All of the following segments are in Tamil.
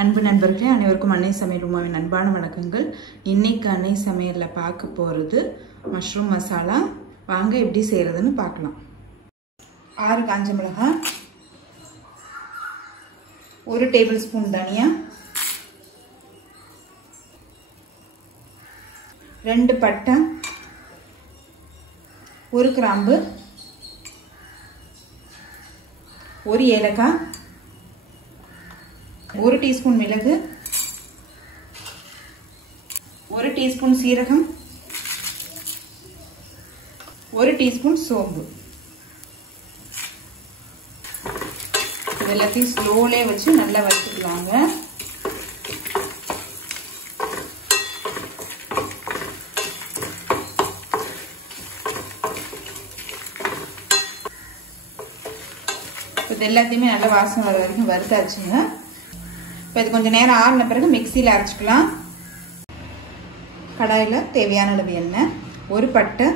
அன்பு நண்பர்களே அனைவருக்கும் அன்னை சமையல் உமாவின் அன்பான வணக்கங்கள். இன்னைக்கு அன்னை சமையல்ல பார்க்க போறது மஷ்ரூம் மசாலா. வாங்க எப்படி செய்யறதுன்னு பார்க்கலாம். 6 காஞ்ச மிளகாய், 1 டேபிள் ஸ்பூன் தனியா, 2 பட்டை, 1 கிராம்பு, 1 ஏலக்காய், 1 டீஸ்பூன் மிளகு, 1 டீஸ்பூன் சீரகம், 1 டீஸ்பூன் சோம்பு. எல்லாத்தையும் ஸ்லோலே வச்சு நல்லா வறுத்துக்கலாங்க. இது எல்லாத்தையுமே நல்லா வாசனை வர வரைக்கும் வறுத்தாச்சுங்க. இப்போ இது கொஞ்சம் நேரம் ஆறின பிறகு மிக்சியில் அரைச்சிக்கலாம். கடாயில் தேவையான அளவு எண்ணெய், 1 பட்டை,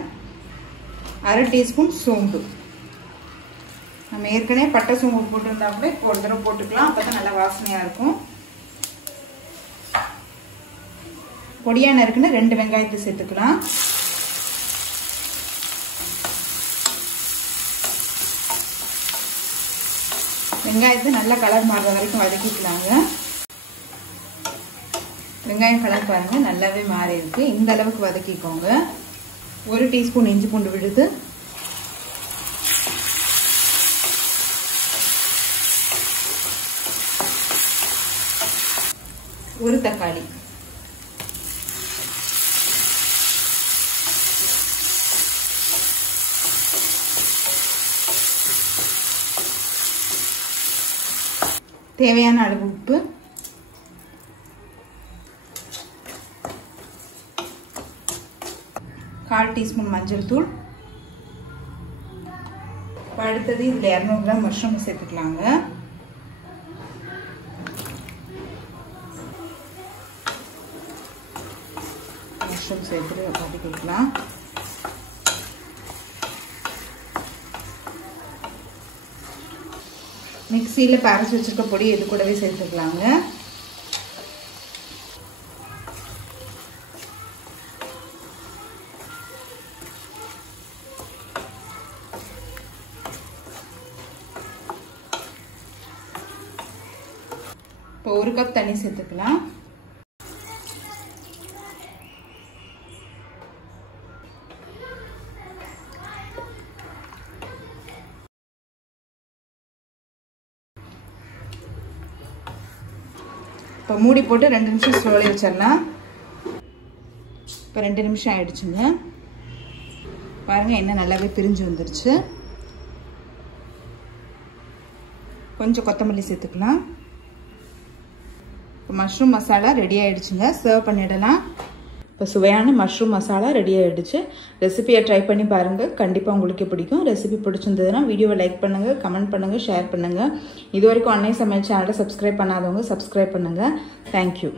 1/2 டீஸ்பூன் சோம்பு. நம்ம ஏற்கனவே பட்டை சோம்பு போட்டிருந்தா கூட ஒரு தடவை போட்டுக்கலாம், அப்போ தான் நல்லா வாசனையாக இருக்கும். பொடியாக நறுக்குன்னு 2 வெங்காயத்தை சேர்த்துக்கலாம். வெங்காயத்தை நல்லா கலர் மாறுற வரைக்கும் வதக்கிக்கலாங்க. வெங்காயம் கலர் பாருங்க நல்லாவே மாறி இருக்கு. இந்த அளவுக்கு வதக்கிக்கோங்க. 1 டீஸ்பூன் இஞ்சி பூண்டு விழுது, 1 தக்காளி, தேவையான அளவு உப்பு, கால் டீஸ்பூன் மஞ்சள் தூள். அடுத்தது இதில் 200 கிராம் மஷ்ரூம் சேர்த்துக்கலாங்க. மஷ்ரூம் சேர்த்துட்டு வதக்கிக்கலாம். மிக்சியில் அரைச்சி வச்சிருக்க பொடி இது கூடவே சேர்த்துக்கலாங்க. இப்போ 1 கப் தண்ணி சேர்த்துக்கலாம். இப்போ மூடி போட்டு 2 நிமிஷம் ஸ்லோலி வச்சிடலாம். இப்போ 2 நிமிஷம் ஆயிடுச்சுங்க. பாருங்க எண்ணெய் நல்லாவே பிரிஞ்சு வந்துருச்சு. கொஞ்சம் கொத்தமல்லி சேர்த்துக்கலாம். இப்போ மஷ்ரூம் மசாலா ரெடி ஆயிடுச்சுங்க. சர்வ் பண்ணிடலாம். இப்போ சுவையான மஷ்ரூம் மசாலா ரெடி ஆயிடுச்சு. ரெசிபியை ட்ரை பண்ணி பாருங்கள், கண்டிப்பாக உங்களுக்கு பிடிக்கும். ரெசிபி பிடிச்சிருந்ததுன்னா வீடியோவை லைக் பண்ணுங்கள், கமெண்ட் பண்ணுங்கள், ஷேர் பண்ணுங்கள். இது வரைக்கும் அன்னை சமையல் சேனலை சப்ஸ்கிரைப் பண்ணாதவங்க சப்ஸ்கிரைப் பண்ணுங்கள். தேங்க்யூ.